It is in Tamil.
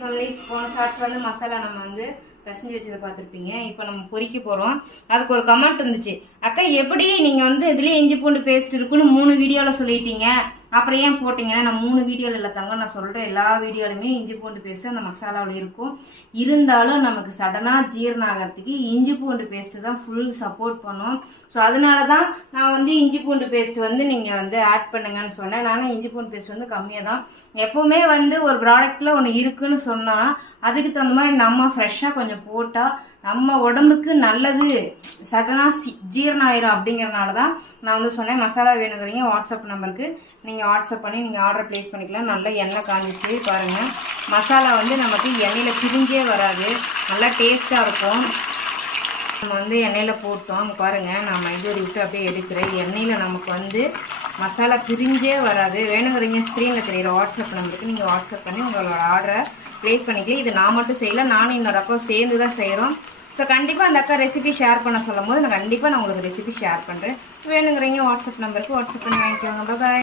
போன ஷார்ட்ஸ் வந்து மசாலா நம்ம வந்து பிசைஞ்சு வச்சதை பார்த்துருப்பீங்க. இப்போ நம்ம பொரிக்க போகிறோம். அதுக்கு ஒரு கமெண்ட் இருந்துச்சு, அக்கா எப்படி நீங்கள் வந்து இதுலேயே இஞ்சி பூண்டு பேஸ்ட் இருக்குன்னு 3 வீடியோவில் சொல்லிட்டீங்க, அப்புறம் ஏன் போட்டிங்கன்னா நான் 3 வீடியோவில் இல்லை தாங்க, நான் சொல்கிறேன் எல்லா வீடியோலையுமே இஞ்சி பூண்டு பேஸ்ட்டு அந்த மசாலாவில் இருக்கும். இருந்தாலும் நமக்கு சடனாக ஜீரணம் ஆகிறதுக்கு இஞ்சி பூண்டு பேஸ்ட்டு தான் ஃபுல் சப்போர்ட் பண்ணும். ஸோ அதனால தான் நான் வந்து இஞ்சி பூண்டு பேஸ்ட் வந்து நீங்கள் வந்து ஆட் பண்ணுங்கன்னு சொன்னேன். நானும் இஞ்சி பூண்டு பேஸ்ட் வந்து கம்மியாக தான் எப்போவுமே வந்து ஒரு ப்ராடக்ட்டில் ஒன்று இருக்குன்னு சொன்னால் அதுக்கு தகுந்த மாதிரி நம்ம ஃப்ரெஷ்ஷாக கொஞ்சம் போட்டால் நம்ம உடம்புக்கு நல்லது, சடனாக ஜீரணம் ஆயிரும். அப்படிங்கிறனால தான் நான் வந்து சொன்னேன். மசாலா வேணுங்கிறீங்க வாட்ஸ்அப் நம்பருக்கு நீங்கள் வாட்ஸ்அப் பண்ணி நீங்கள் ஆர்டர் ப்ளேஸ் பண்ணிக்கலாம். நல்லா எண்ணெய் காஞ்சிச்சு பாருங்கள். மசாலா வந்து நமக்கு எண்ணெயில் பிரிஞ்சே வராது, நல்லா டேஸ்ட்டாக இருக்கும். நம்ம வந்து எண்ணெயில் போட்டோம் பாருங்கள், நான் மைதூரி விட்டு அப்படியே எடுக்கிறேன். எண்ணெயில் நமக்கு வந்து மசாலா பிரிஞ்சே வராது. வேணுங்கிறீங்க ஸ்க்ரீனில் தெரியுற வாட்ஸ்அப் நம்பருக்கு நீங்கள் வாட்ஸ்அப் பண்ணி உங்களோட ஆர்டரை ப்ளேஸ் பண்ணிக்கலாம். இது நான் மட்டும் செய்யலை, நானும் இன்னொரு அக்கா சேர்ந்து தான் செய்கிறோம். ஸோ கண்டிப்பாக அந்த அக்கா ரெசிபி ஷேர் பண்ண சொல்லும் போது நான் கண்டிப்பாக உங்களுக்கு ரெசிபி ஷேர் பண்ணுறேன். வேணுங்கிறீங்க வாட்ஸ்அப் நம்பருக்கு வாட்ஸ்அப் பண்ணி வாங்கிக்கோங்க. பாய்.